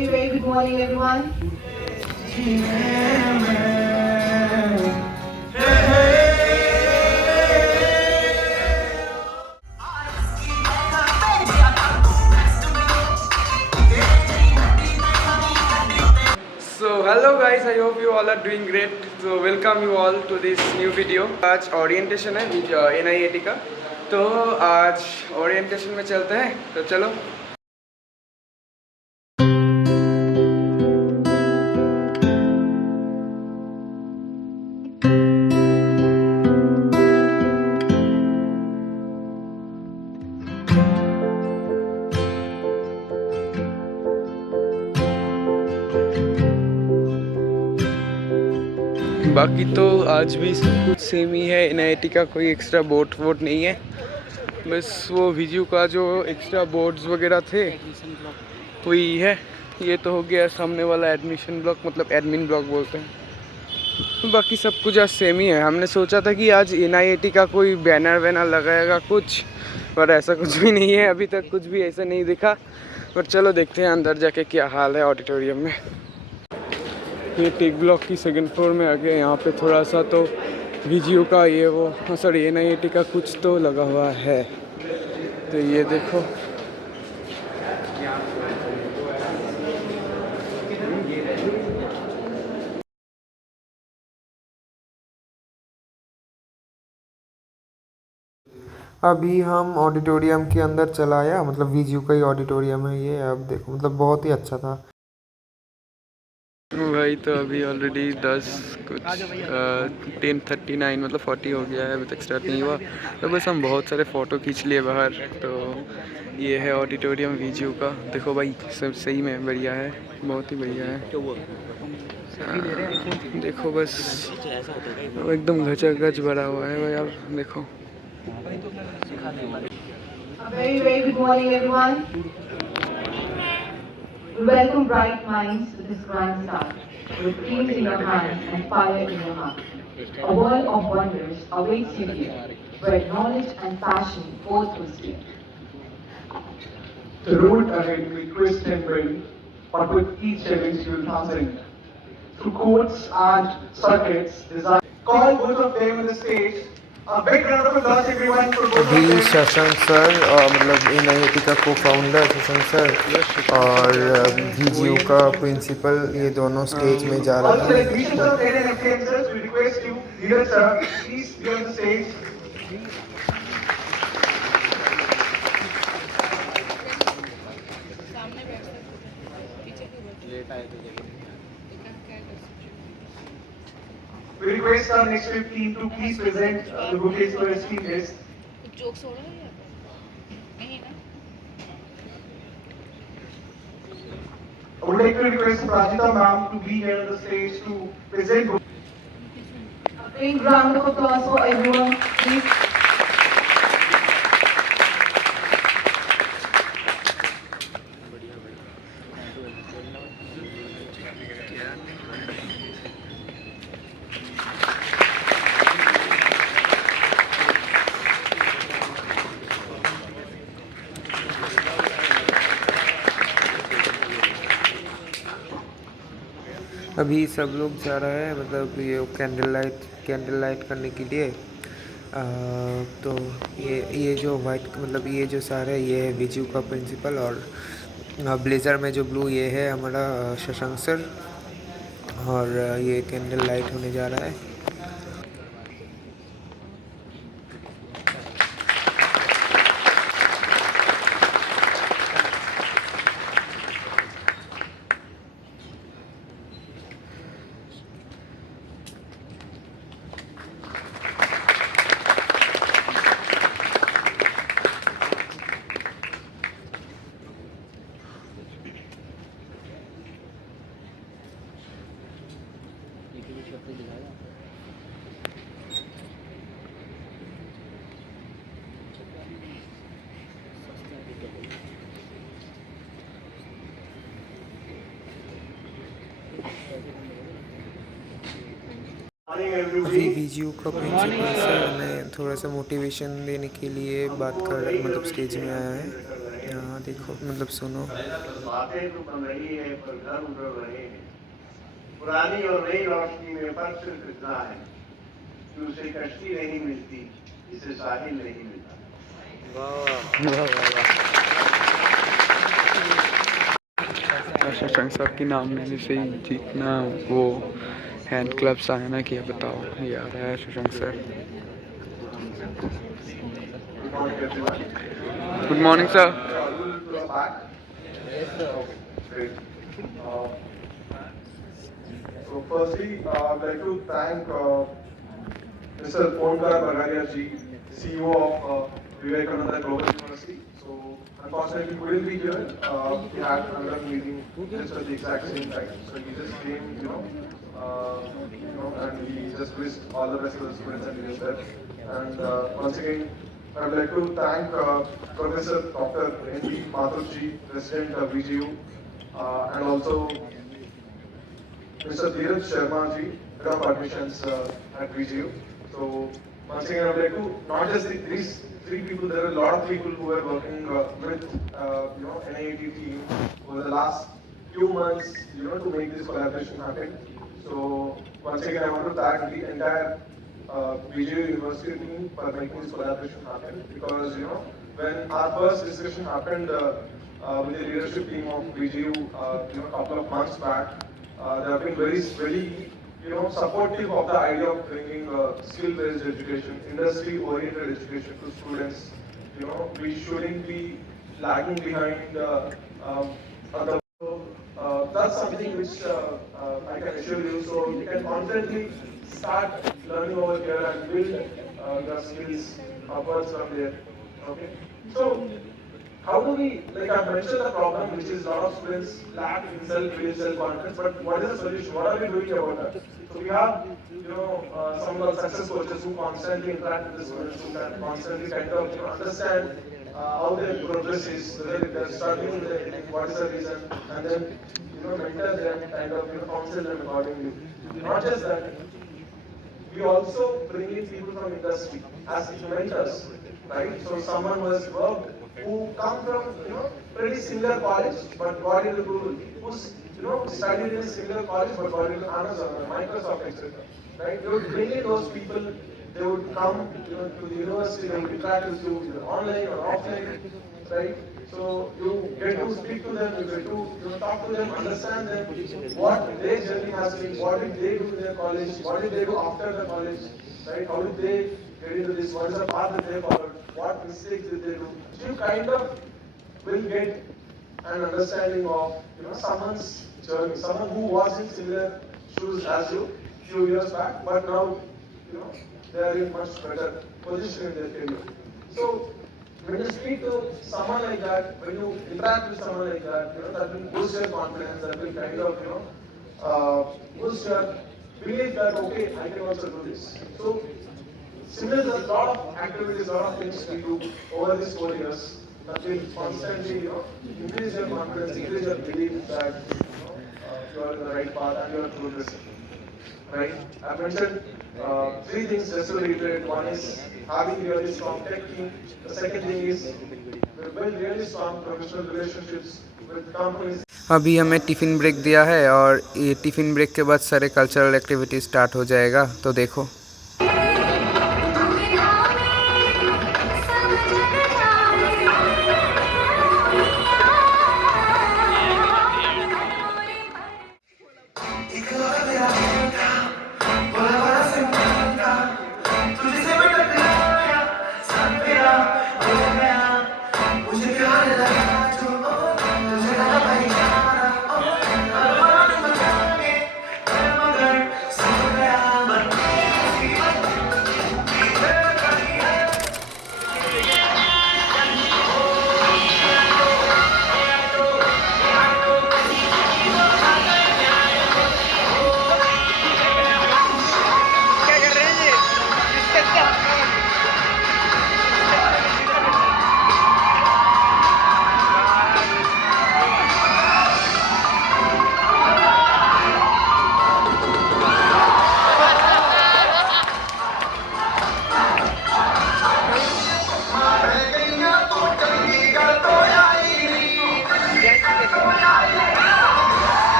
very, very good morning, everyone. So hello guys, I hope you all are doing great. So welcome you all to this new video. आज orientation है NIET का, तो आज orientation में चलते हैं, तो चलो। बाकी तो आज भी सब कुछ सेम ही है। NIET का कोई एक्स्ट्रा बोर्ड नहीं है, बस वो वीडियो का जो एक्स्ट्रा बोर्ड्स वगैरह थे वही है। ये तो हो गया सामने वाला एडमिशन ब्लॉक, मतलब एडमिन ब्लॉक बोलते हैं। बाकी सब कुछ आज सेम ही है। हमने सोचा था कि आज NIET का कोई बैनर वैनर लगाएगा कुछ, पर ऐसा कुछ भी नहीं है। अभी तक कुछ भी ऐसा नहीं दिखा, पर चलो देखते हैं अंदर जाके क्या हाल है ऑडिटोरियम में। ये टेक ब्लॉक की सेकंड फ्लोर में आ गए। यहाँ पे थोड़ा सा तो वीडियो का ये वो सॉरी NIET का कुछ तो लगा हुआ है, तो ये देखो। अभी हम ऑडिटोरियम के अंदर चला आया, मतलब वीडियो का ही ऑडिटोरियम है ये। अब देखो, मतलब बहुत ही अच्छा था भाई तो अभी ऑलरेडी 10:39 मतलब 40 हो गया है, अभी तक स्टार्ट नहीं हुआ। तो बस हम बहुत सारे फ़ोटो खींच लिए बाहर। तो ये है ऑडिटोरियम वीडियो का। देखो भाई सब सही में बढ़िया है, बहुत ही बढ़िया है। देखो बस एकदम गच भरा हुआ है भाई, आप देखो। Very, very good morning, everyone. We welcome bright minds to this grand start, with dreams in your hands and fire in your heart. A world of wonders awaits you here, where knowledge and passion both will steer. The road ahead may twist and bend, but with each challenge you will transcend. Through courts and circuits, design. Call both of them on the stage. A big round of applause, everyone, for both of अभी them. Shashank sir, मतलब NIET का को founder Shashank sir और video का principal, ये दोनों stage में जा रहे Also, हैं। like Vishnu sir, Eden and Kansas, we request you, leader sir, please be on the stage. We request our next 15 to please present the bouquets for esteemed guests. Jokes हो रहा है नहीं ना? I would like to request Prajita ma'am to be here on the stage to present. A big round of applause for everyone, please. अभी सब लोग जा रहा है, मतलब ये कैंडल लाइट करने के लिए। तो ये जो वाइट, मतलब ये जो सारा है, ये है वीडियो का प्रिंसिपल, और ब्लेज़र में जो ब्लू, ये है हमारा शशांक सर। और ये कैंडल लाइट होने जा रहा है। अभी वीडियो का प्रिंसिपल सर हमें थोड़ा सा मोटिवेशन देने के लिए बात कर, मतलब स्टेज में आया है। देखो मतलब सुनो। बातें तो बन रही है पर घर उजड़ रहे हैं। पुरानी और नई रोशनी में फर्क सिर्फ इतना है कि उसे कश्ती नहीं मिलती, इसे साहिल नहीं मिलता। शशांक साहब की नाम लेने से ही जितना वो हैंड क्लब्स आए ना, कि बताओ ये आ रहा है Shashank sir. Good morning sir. So firstly, I'd like to thank Mr. Ponkar Bagaria ji, CEO of Vivekananda Global University. So unfortunately, he couldn't be here. He had another meeting just at the exact same time. So he just came, and he just wished all the best to the students and leaders there. And once again, I'd like to thank Professor Dr. N.B. Mathurji, President of VGU, and also Mr. Dheeraj Sharma ji, Head of Admissions at VGU. So once again, I would like to not just these three people. There are a lot of people who are working with NIET team over the last few months, to make this collaboration happen. So once again, I want to thank the entire VGU University team for making this collaboration happen. Because when our first discussion happened with the leadership team of VGU, a couple of months back. They have been very, supportive of the idea of bringing skill-based education, industry-oriented education to students. We shouldn't be lagging behind other. That's something which I can assure you. So you can confidently start learning over here and build your skills upwards from there. Okay. So how do we, like I mentioned the problem, which is a lot of students lack in self-belief, self-confidence, but what is the solution? What are we doing about that? So we have, some of the success coaches who constantly interact with the students, who can constantly kind of, understand how their progress is, whether they're struggling, what is the reason, and then, mentor them, kind of, counsel them accordingly. Not just that, we also bring in people from industry as mentors, right? So someone who has worked, who come from pretty similar college but got into Google, who's studied in a similar college but got into Amazon or Microsoft, etc. Right? You would bring in those people. They would come to the university. They would interact with you either online or offline, right? So you get to speak to them. You get to talk to them, understand them, what their journey has been, what did they do in their college, what did they do after the college, right? How did they get into this? What is the path that they followed? What mistakes did they do? So you kind of will get an understanding of someone's journey, someone who was in similar shoes as you few years back, but now they are in much better position in their career. So when you speak to someone like that, when you interact with someone like that, that will boost your confidence, that will kind of boost your belief that okay, I can also do this. So similarly, there's a lot of activities, a lot of things we do over these 4 years that will constantly, increase your confidence, increase your belief that you are in the right path and you are progressing. Right? I mentioned 3 things just to reiterate. One is having really strong tech team. The second thing is we build really strong professional relationships with companies. अभी हमें tiffin break दिया है और ये tiffin break के बाद सारे cultural activity start हो जाएगा, तो देखो।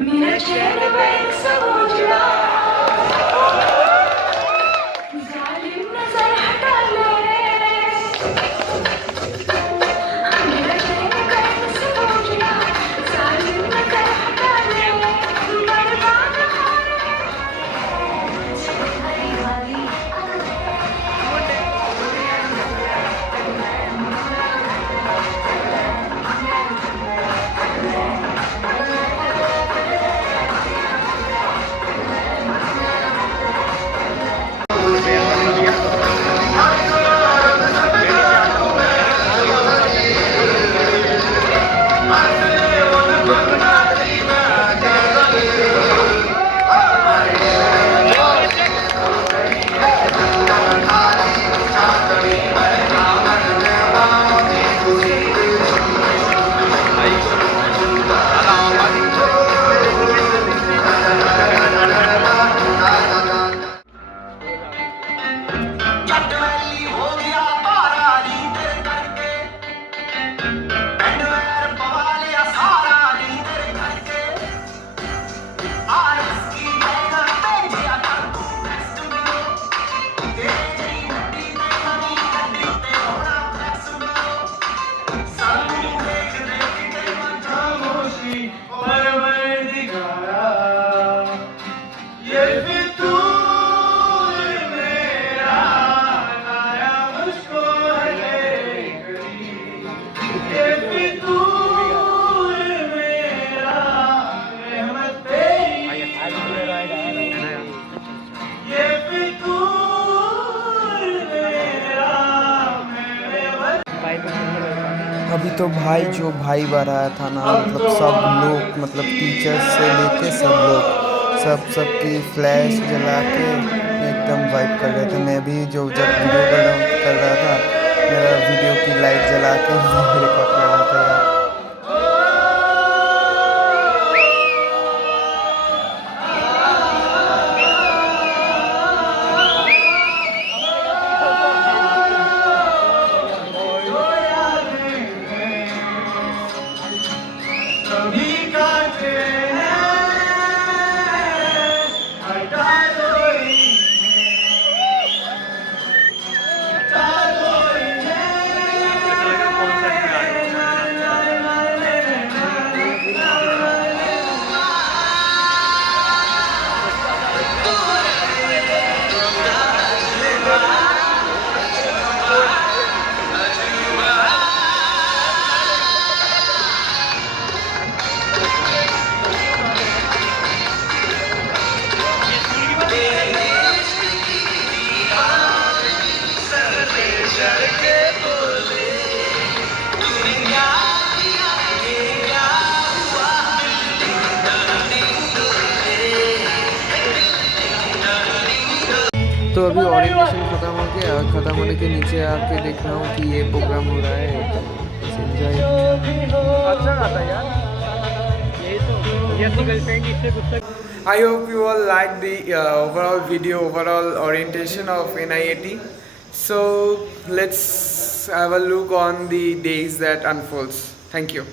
मेरा चैन बैग सब उजड़ा, जालिम नजर हटा ले, मेरा चैन बैग सब उजड़ा, जालिम नजर हटा ले, बर्बाद हो रहे हरी वाली अभी तो भाई जो भाई बढ़ाया था ना, मतलब सब लोग, मतलब टीचर्स से लेके सब लोग सबकी फ्लैश जला के एकदम वाइप कर रहे थे। मैं भी जब वीडियो कर रहा था, मेरा वीडियो की लाइट जला के रिकॉर्ड कर रहा था यार। तो अभी ओरिएंटेशन ख़त्म हो गया, ख़त्म होने के नीचे आके देख रहा हूँ कि ये प्रोग्राम हो रहा है। एंजॉय। अच्छा गाता यार, यही तो ये अपनी गर्लफ्रेंड इससे गुस्सा। I hope you all like the overall video, overall orientation of NIET. So let's have a look on the days that unfolds. Thank you.